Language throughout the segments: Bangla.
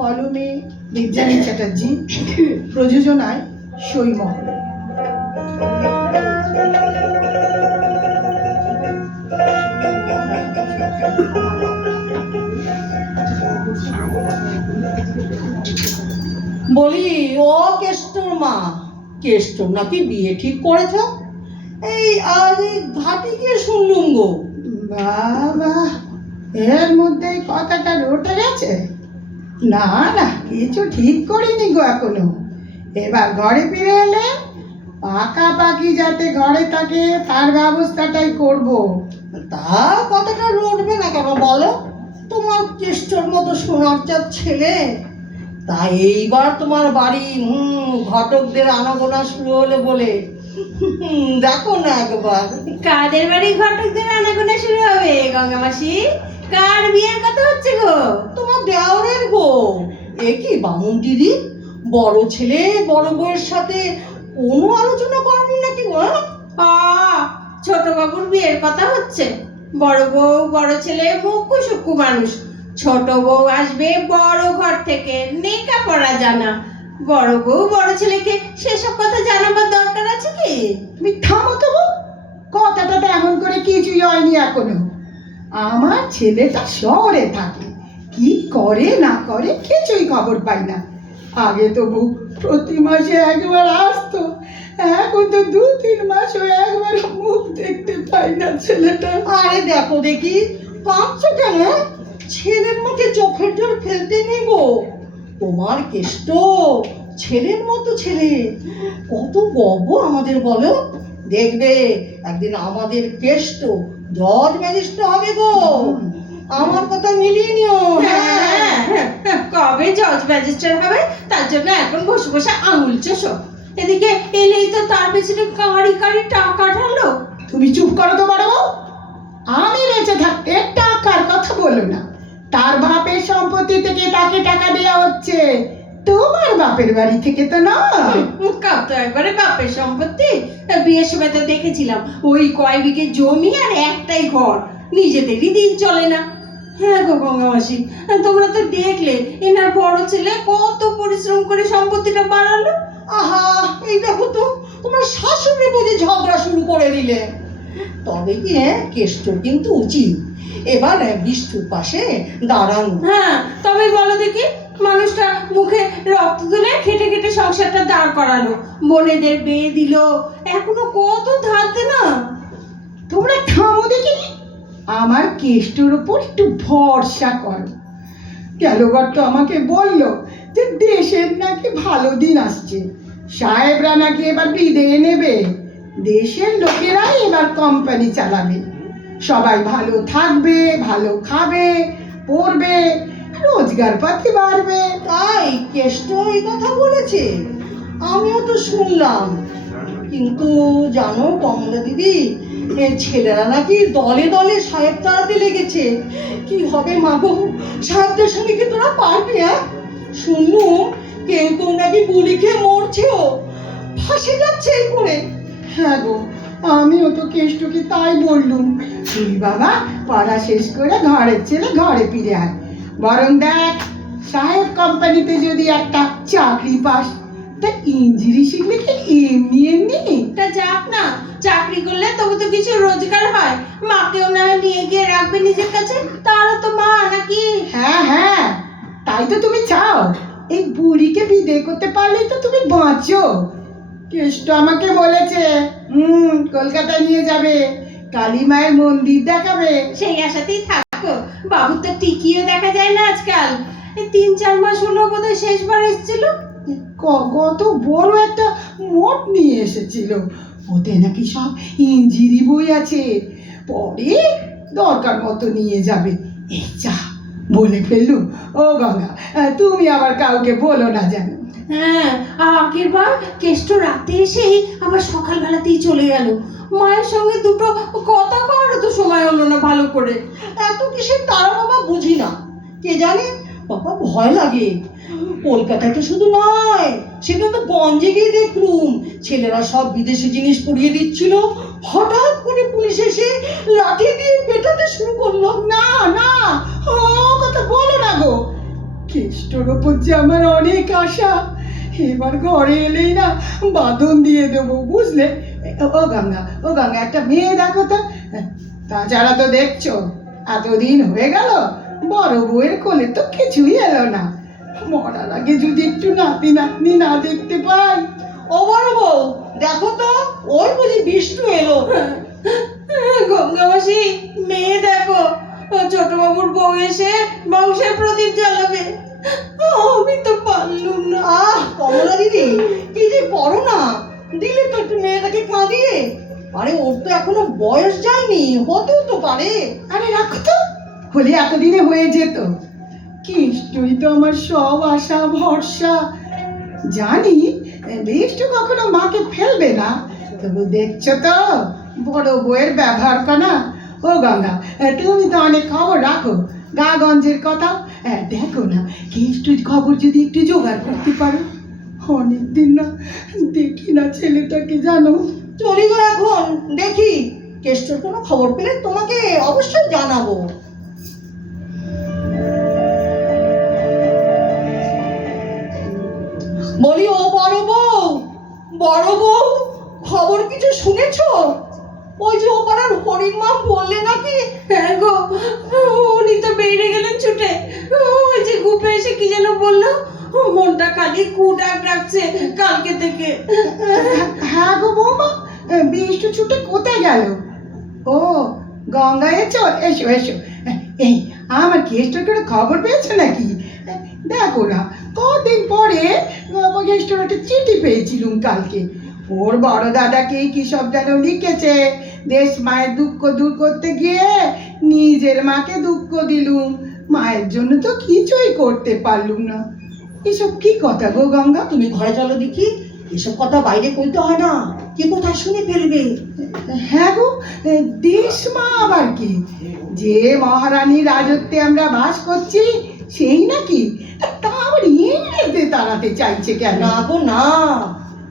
কলমে বিজ্ঞানী চ্যাটার্জি প্রযোজনায় সৈমহল বলি, ও কেষ্টর মা। কেষ্টর নাকি বিয়ে ঠিক করেছ? এই আজ এই ঘাটি গিয়ে শুনলুম গো। বাবা, এর মধ্যে কথাটা রটে গেছে? না না, কিছু ঠিক করিনি গো এখনও। এবার ঘরে ফিরে এলে পাকা পাকাপাকি যাতে ঘরে থাকে, তার ব্যবস্থাটাই করব। তা কথাটা রটবে না কেন বলো? তোমার কেষ্টর মতো সোনার ছেলে। তা এইবার তোমার বাড়ি, হুম, ঘটকদের আনাগোনা শুরু হলে বলে। দেখো না একবার। কাদের বাড়ি ঘটকদের আনাগোনা শুরু হবে গঙ্গা মাসি? কার বিয়ের কথা হচ্ছে গো? তোমার দেওরের গো এ কি বামুন দিদি? বড় ছেলে বড় বউয়ের সাথে কোনো আলোচনা করেনি নাকি গো হ্যাঁ? আ ছোট বাবুর বিয়ের কথা হচ্ছে। বড় বউ বড় ছেলে মুখ্য সুক্কু মানুষ। ছোট বউ আসবে বড় ঘর থেকে নেকা পড়া জানা। বড় বউ বড় ছেলেকে সেসব কথা জানাবার দরকার আছে কি? তুমি থামো তো গো। কথাটা এমন করে কিছুই হয়নি এখনও। আমার ছেলেটা শহরে থাকে। কি করে না করে কিছুই খবর পাই না। আগে তবু প্রতি মাসে একবার আসতো। এখন তো দু, তিন মাস হয়ে একবার মুখ দেখতে পাই না ছেলেটা। আরে দেখো দেখি কাঁদছো কেন? ছেলের মুখে চোখের জল ফেলতে গো। তোমার কেষ্ট। ছেলের মতো ছেলে। কত গর্ব আমাদের বলো। দেখবে একদিন আমাদের কেষ্ট জজ ম্যাজিস্ট্রেট হবে গো। আমার কথা মিলিয়ে নিও। হ্যাঁ, হ্যাঁ, কবে জজ ম্যাজিস্ট্রেট হবে? তার জন্য এখন বসে বসে আঙুল চোষো। এদিকে এলেই তো তার পেছনে কাঁড়ি কাঁড়ি টাকা ঢালো। তুমি চুপ করো তো বড় আমি বেঁচে থাকতে টাকার কথা বলো না। তার বাপের সম্পত্তি থেকে তাকে টাকা দেওয়া হচ্ছে। তোমার বাপের বাড়ি থেকে তো না কাপ একবারে বাপের সম্পত্তি। বিয়ের সময় তো দেখেছিলাম, ওই কয় বিঘে জমি আর একটাই ঘর। নিজেদেরই দিন চলে না। হ্যাঁ গো গঙ্গা মাসি তোমরা তো দেখলে, এনার বড় ছেলে কত পরিশ্রম করে সম্পত্তিটা বাড়ালো। আহা, এই দেখো তো, তোমার শাশুড়ি বুঝে ঝগড়া শুরু করে দিলে। তবে কি হ্যাঁ কেষ্ট কিন্তু উচিত। এবার বিষ্ণুর পাশে দাঁড়ানো। হ্যাঁ তবে বলো দেখি মানুষটা মুখে রক্ত তুলে খেটে খেটে সংসারটা দাঁড় করালো। বোনেদের বিয়ে দিল। এখনও কত ধার না তোমরা থামো দেখিনি আমার কেষ্টর উপর একটু ভরসা করো। গেলবার তো আমাকে বলল যে দেশের নাকি ভালো দিন আসছে। সাহেবরা নাকি এবার বিদেয় নেবে। দেশের লোকেরাই এবার কোম্পানি চালাবে। সবাই ভালো থাকবে, ভালো খাবে, পড়বে রোজগার পাতি বাড়বে। তাই কেষ্ট এই কথা বলেছে। আমিও তো শুনলাম। কিন্তু জানো কমলা দিদি ছেলেরা নাকি দলে দলে সাহেব তাড়াতে লেগেছে। কি হবে মাগো? সাহেবদের সঙ্গে কি তোরা পারবি হ্যাঁ? শুনলুম কেউ কেউ নাকি গুলি খেয়ে মরছেও। ফাঁসে যাচ্ছে এই করে। হ্যাঁ গো, আমিও তো কেষ্টকে তাই বললুম। তুই বাবা, পড়া শেষ করে ঘরের ছেলে ঘরে ফিরে আয়। বরং দেখ সাহেব কোম্পানিতে যদি একটা চাকরি পাস তা ইঞ্জিরি শিখলে কি এমনি এমনি? তা যাক না চাকরি করলে তবু তো কিছু রোজগার হয়। মাকেও না নিয়ে গিয়ে রাখবে নিজের কাছে তারও তো মা নাকি? হ্যাঁ হ্যাঁ তাই তো তুমি চাও। এই বুড়িকে বিদে করতে পারলেই তো তুমি বাঁচো। কেষ্ট আমাকে বলেছে হুম কলকাতায় নিয়ে যাবে কালী মায়ের মন্দির দেখাবে। সেই আশাতেই থাকো। বাবু তো টিকিও দেখা যায় না আজকাল। তিন, চার মাস হলো বোধহয় শেষবার এসেছিল। কত বড় একটা মোট নিয়ে এসেছিল। ওতে নাকি সব ইঞ্জিরি বই আছে। পরে দরকার মতো নিয়ে যাবে। এই যা, বলে ফেললু। ও গঙ্গা, তুমি আবার কাউকে বলো না জানো হ্যাঁ আগের বার কেষ্ট রাতে এসেই আবার সকালবেলাতেই চলে গেল। মায়ের সঙ্গে দুটো কথা কওয়ারও তো সময় হলো না ভালো করে। এত কিসের তারা বাবা বুঝি না। কে জানে? বাবা ভয় লাগে। কলকাতায় তো শুধু নয় সেটা তো গঞ্জে গিয়ে দেখলুম। ছেলেরা সব বিদেশি জিনিস পুড়িয়ে দিচ্ছিল। হঠাৎ করে পুলিশ এসে লাঠি দিয়ে পেটাতে শুরু করল। না না, ও কথা বলো না গো। কেষ্টর ওপর যে আমার অনেক আশা। এবার ঘরে এলেই না বাঁধন দিয়ে দেবো, বুঝলে? ও গঙ্গা ও গঙ্গা, একটা মেয়ে দেখো তো। তাছাড়া তো দেখছ, এতদিন হয়ে গেল, বড় বউয়ের কোলে তো কিছুই এলো না। মরার আগে যদি একটু নাতি, নাতনি না দেখতে পাই। ও বড় বউ, দেখো তো ওই বুঝি বিষ্ণু এলো। গঙ্গাবাসী মেয়ে দেখো, ও ছোট বাবুর বউ এসে বংশের প্রদীপ জ্বালাবে। আমি তো পারলুম দিদি? কি যে করো না? দিলে তো একটু মেয়েটাকে কাঁদিয়ে। আরে ওর তো এখনও বয়স যায়নি হতেও তো পারে। আরে রাখো তো। হলে এতদিনে হয়ে যেত। কেষ্টই তো আমার সব আশা ভরসা। জানি বেষ্টু কখনো মাকে ফেলবে না। তবু দেখছ তো বড় বউয়ের ব্যবহার করা ও গঙ্গা তুমি তো অনেক খবর রাখো। গাগঞ্জের কথা। হ্যাঁ, দেখো না কেষ্টুর খবর যদি একটু জোগাড় করতে পারো। অনেকদিন না দেখি না ছেলেটাকে জানো। চলি গো এখন দেখি। কেষ্টর কোনো খবর পেলে তোমাকে অবশ্যই জানাব। বলি ও বড় বউ বড় বউ খবর কিছু শুনেছো? ওই যে ও পাড়ার হরিণ মা বললে নাকি? হ্যাঁ গো উনি তো বেরিয়ে গেলেন ছুটে। ওই যে গুপে এসে কি যেন বলল? মনটা খালি কুডাক ডাকছে কালকে থেকে। হ্যাঁ গো বৌমা, বিষ্টু ছুটে কোথায় গেল? ও, গঙ্গা এসো এসো এসো। এই, আমার কেষ্টর করে খবর পেয়েছ নাকি? দেখো না, কদিন পরে কেষ্টর একটা চিঠি পেয়েছিলুম কালকে। ওর বড় দাদাকে কি সব যেন লিখেছে? দেশ মায়ের দুঃখ দূর করতে গিয়ে নিজের মাকে দুঃখ দিলুম। মায়ের জন্য তো কিছুই করতে পারলুম না। এসব কি কথা গো গঙ্গা? তুমি ঘরে চলো দেখি। এসব কথা বাইরে কইতে হয় না। কে কোথায় শুনে ফেলবে? হ্যাঁ গো দেশ মা আবার কি? যে মহারানীর রাজত্বে আমরা বাস করছি, সেই নাকি? তা আবার ইংরেজদের তাড়াতে চাইছে কেন? না গো, না।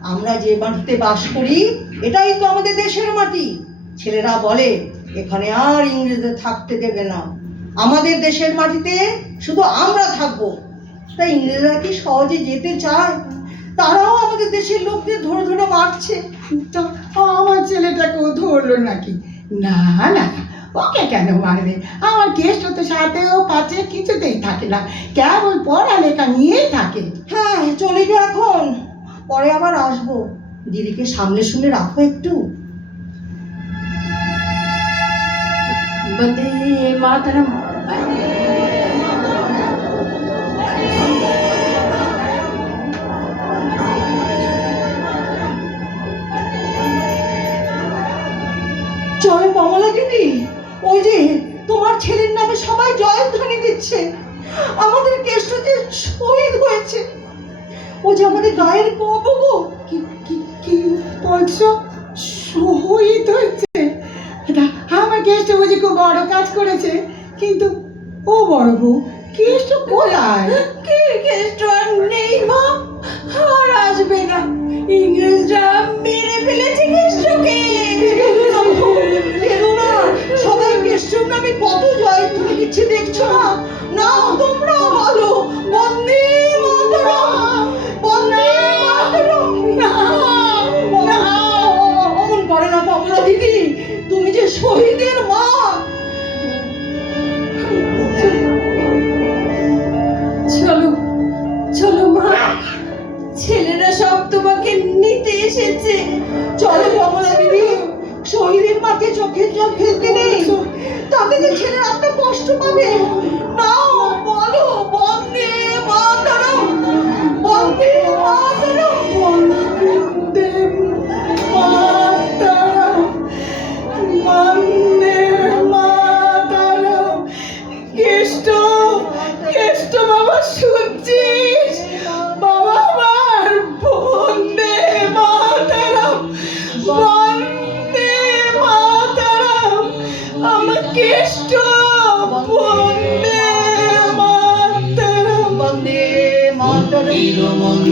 আমরা যে মাটিতে বাস করি, এটাই তো আমাদের দেশের মাটি। ছেলেরা বলে, এখানে আর ইংরেজদের থাকতে দেবে না। আমাদের দেশের মাটিতে শুধু আমরা থাকব। তাই ইংরেজরা কি সহজে যেতে চায়? তারাও আমাদের দেশের লোকদের ধরে ধরে মারছে। তা আমার ছেলেটাকেও ধরলো নাকি? না না না, ওকে কেন মারবে? আমার কেষ্ট তো সাথেও পাচ্ছে কিছুতেই থাকে না। কেবল পড়ালেখা নিয়েই থাকে। হ্যাঁ চলে গো এখন। পরে আবার আসব। দিদিকে সামনে শুনে রাখো একটু। বন্দে মাতরম। আমাদের গায়ের গো? কি কি কি বলছো? আমার কেষ্ট বুঝি খুব বড় কাজ করেছে, কিন্তু ও বড় বউ কেষ্ট কোথায়? কে কেষ্ট আর নেই মা, আর আসবে না। ইংরেজরা মেরে ফেলেছে।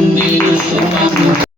মাতরম বন্দে মাতরম মন্দির মন্দির সুমন